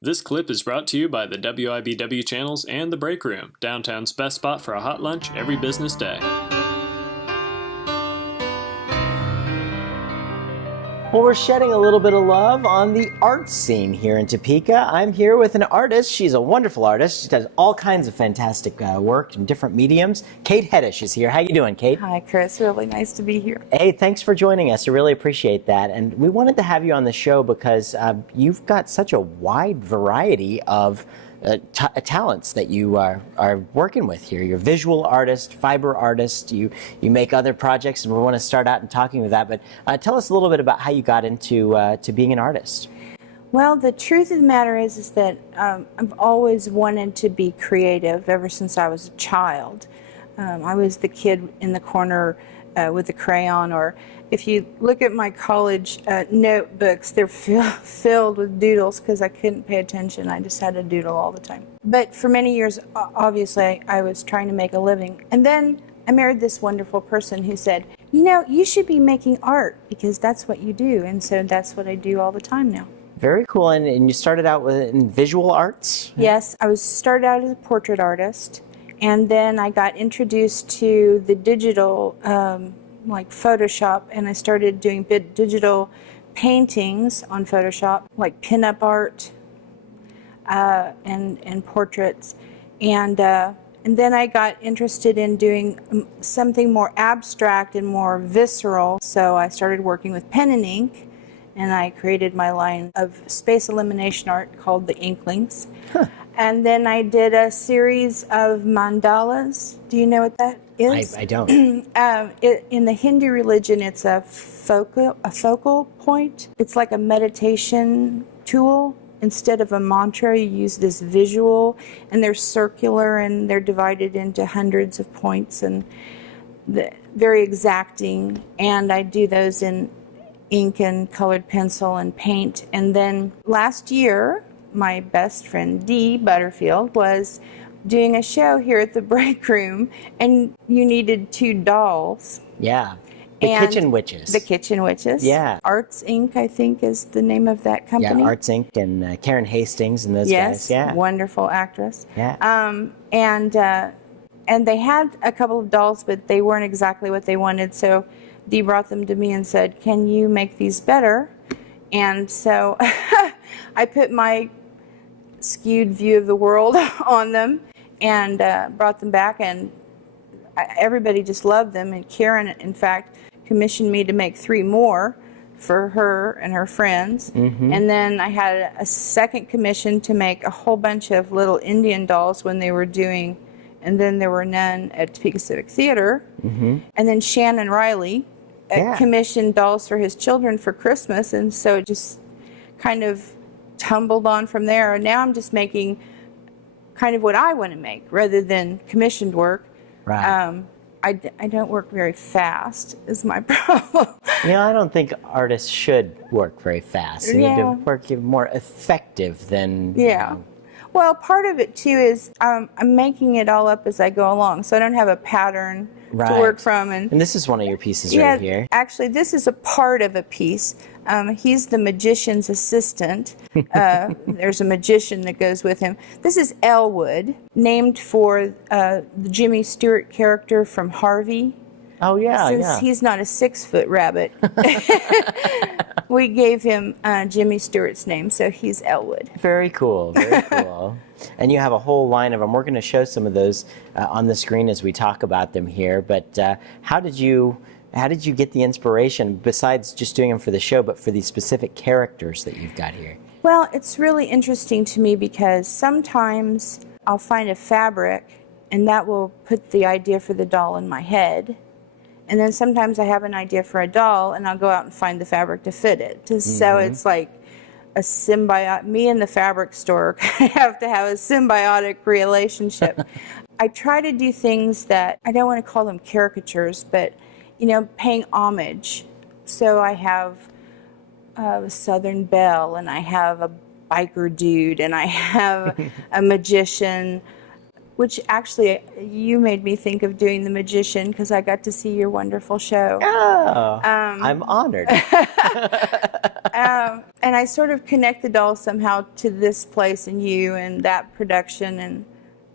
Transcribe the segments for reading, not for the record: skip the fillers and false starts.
This clip is brought to you by the WIBW channels and the Break Room, downtown's best spot for a hot lunch every business day. Well, we're shedding a little bit of love on the art scene here in Topeka. I'm here with an artist. She's a wonderful artist. She does all kinds of fantastic work in different mediums. Kate Huettich is here. How you doing, Kate? Hi, Chris. Really nice to be here. Hey, thanks for joining us. I really appreciate that. And we wanted to have you on the show because you've got such a wide variety of talents that you are working with here. You're a visual artist, fiber artist, you make other projects, and we want to start out and talking with that. But tell us a little bit about how you got into to being an artist. Well, the truth of the matter is that I've always wanted to be creative ever since I was a child. I was the kid in the corner with a crayon, or if you look at my college notebooks, they're filled with doodles because I couldn't pay attention. I just had to doodle all the time. But for many years, obviously, I was trying to make a living. And then I married this wonderful person who said, you know, you should be making art because that's what you do. And so that's what I do all the time now. Very cool. And you started out in visual arts? Yes, I started out as a portrait artist. And then I got introduced to the digital, like Photoshop, and I started doing digital paintings on Photoshop, like pinup art and portraits. And then I got interested in doing something more abstract and more visceral, so I started working with pen and ink, and I created my line of space elimination art called the Inklings. Huh. And then I did a series of mandalas. Do you know what that is? I don't. In the Hindu religion, it's a focal point. It's like a meditation tool. Instead of a mantra, you use this visual, and they're circular, and they're divided into hundreds of points, and very exacting. And I do those in ink and colored pencil and paint. And then last year, my best friend Dee Butterfield was doing a show here at the Break Room, and you needed 2 dolls. Yeah, the Kitchen Witches. The Kitchen Witches. Yeah. Arts Inc., I think, is the name of that company. Yeah, Arts Inc. and Karen Hastings and those guys. Yeah, wonderful actress. Yeah. And they had a couple of dolls, but they weren't exactly what they wanted, so Dee brought them to me and said, can you make these better? And so I put my skewed view of the world on them and brought them back, and everybody just loved them. And Karen, in fact, commissioned me to make 3 more for her and her friends. Mm-hmm. And then I had a second commission to make a whole bunch of little Indian dolls when they were doing, and then there were none at Topeka Civic Theater. Mm-hmm. And then Shannon Riley commissioned dolls for his children for Christmas, and so it just kind of tumbled on from there. And now I'm just making kind of what I want to make rather than commissioned work. Right. I don't work very fast is my problem. You know, I don't think artists should work very fast. They need to work more effective than... Yeah. Well, part of it, too, is I'm making it all up as I go along, so I don't have a pattern to work from. And this is one of your pieces right here. Actually, this is a part of a piece. He's the magician's assistant. There's a magician that goes with him. This is Elwood, named for the Jimmy Stewart character from Harvey. Oh, yeah, Since he's not a 6-foot rabbit, we gave him Jimmy Stewart's name, so he's Elwood. Very cool, very cool. And you have a whole line of them. We're going to show some of those on the screen as we talk about them here. But how did you get the inspiration, besides just doing them for the show, but for these specific characters that you've got here? Well, it's really interesting to me because sometimes I'll find a fabric, and that will put the idea for the doll in my head. And then sometimes I have an idea for a doll, and I'll go out and find the fabric to fit it. Mm-hmm. So it's like a symbiote. Me and the fabric store have to have a symbiotic relationship. I try to do things that, I don't want to call them caricatures, but, you know, paying homage. So I have a Southern Belle, and I have a biker dude, and I have a magician. which actually you made me think of doing The Magician because I got to see your wonderful show. Oh, I'm honored. And I sort of connect the dolls somehow to this place and you and that production, and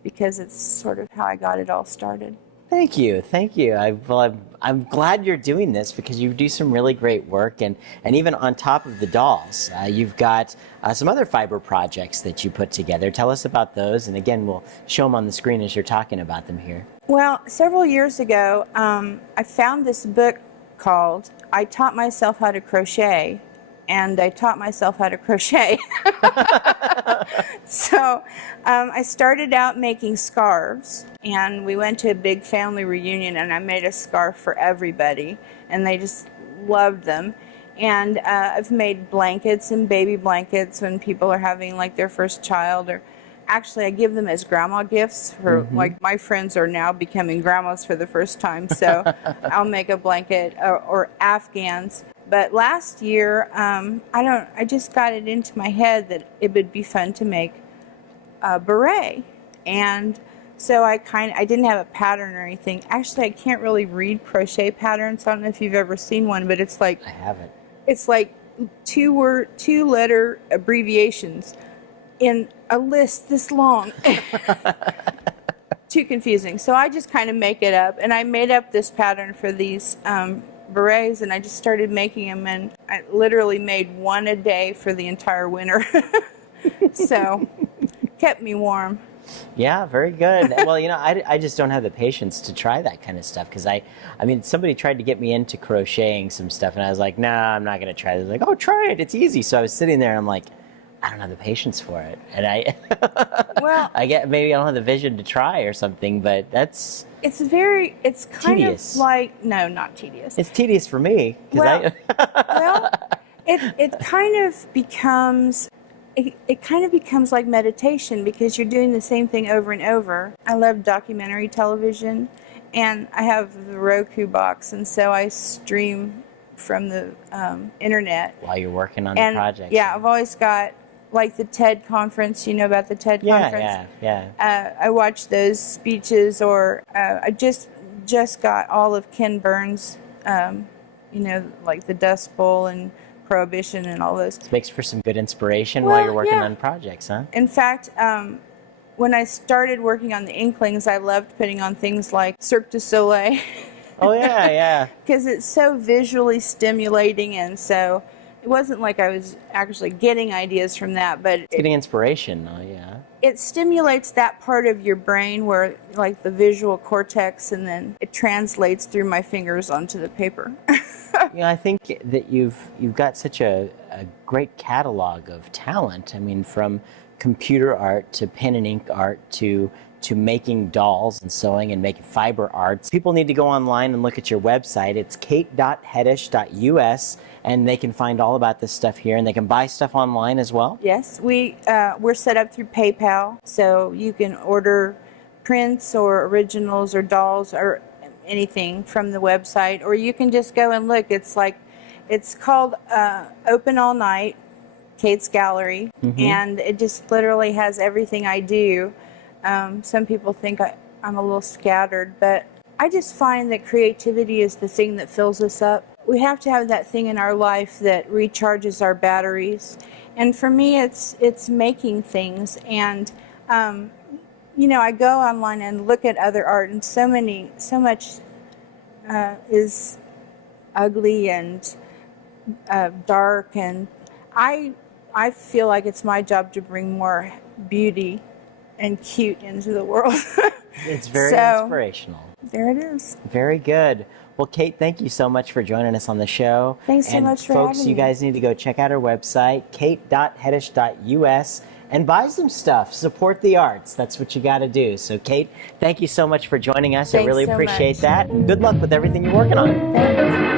because it's sort of how I got it all started. Thank you, thank you. I'm glad you're doing this because you do some really great work, and even on top of the dolls, you've got some other fiber projects that you put together. Tell us about those, and again, we'll show them on the screen as you're talking about them here. Well, several years ago, I found this book called I Taught Myself How to Crochet, and I taught myself how to crochet. So I started out making scarves, and we went to a big family reunion, and I made a scarf for everybody, and they just loved them. And I've made blankets and baby blankets when people are having like their first child, or actually I give them as grandma gifts for like my friends are now becoming grandmas for the first time, so I'll make a blanket, or Afghans. But last year, I just got it into my head that it would be fun to make a beret. And so I didn't have a pattern or anything. Actually, I can't really read crochet patterns. I don't know if you've ever seen one, but it's like... I haven't. It's like two-letter abbreviations in a list this long. Too confusing. So I just kind of make it up. And I made up this pattern for these berets, and I just started making them, and I literally made one a day for the entire winter. So kept me warm. Yeah, very good. Well, you know, I just don't have the patience to try that kind of stuff, because I mean, somebody tried to get me into crocheting some stuff, and I was like, nah, I'm not going to try this. Like, oh, try it. It's easy. So I was sitting there, and I'm like, I don't have the patience for it. And well, maybe I don't have the vision to try or something, but it's kind tedious. Of like, no, not tedious. It's tedious for me. Well, it kind of becomes... It kind of becomes like meditation, because you're doing the same thing over and over. I love documentary television, and I have the Roku box, and so I stream from the internet. While you're working on the project. Yeah, I've always got like the TED conference. You know about the TED conference? Yeah. I watch those speeches, or I just got all of Ken Burns, you know, like the Dust Bowl and Prohibition and all those. It makes for some good inspiration while you're working on projects, huh? In fact, when I started working on the Inklings, I loved putting on things like Cirque du Soleil. Oh, yeah. Because it's so visually stimulating, and so it wasn't like I was actually getting ideas from that, but it's getting inspiration, though, yeah. It stimulates that part of your brain where, like, the visual cortex, and then it translates through my fingers onto the paper. You know, I think that you've got such a great catalog of talent. I mean, from computer art to pen and ink art to making dolls and sewing and making fiber arts. People need to go online and look at your website. It's kate.huettich.us, and they can find all about this stuff here, and they can buy stuff online as well. Yes, we're set up through PayPal, so you can order prints or originals or dolls or anything from the website, or you can just go and look. It's called Open All Night, Kate's Gallery, and it just literally has everything I do. Some people think I'm a little scattered, but I just find that creativity is the thing that fills us up. We have to have that thing in our life that recharges our batteries, and for me it's making things. And you know, I go online and look at other art, and so much is ugly and dark, and I feel like it's my job to bring more beauty and cute into the world. It's very inspirational. There it is. Very good. Well, Kate, thank you so much for joining us on the show. Thanks so much for having me. Folks, you guys need to go check out our website, kate.huettich.us, and buy some stuff. Support the arts. That's what you got to do. So, Kate, thank you so much for joining us. Thanks I really so appreciate much. that. Good luck with everything you're working on. Thanks.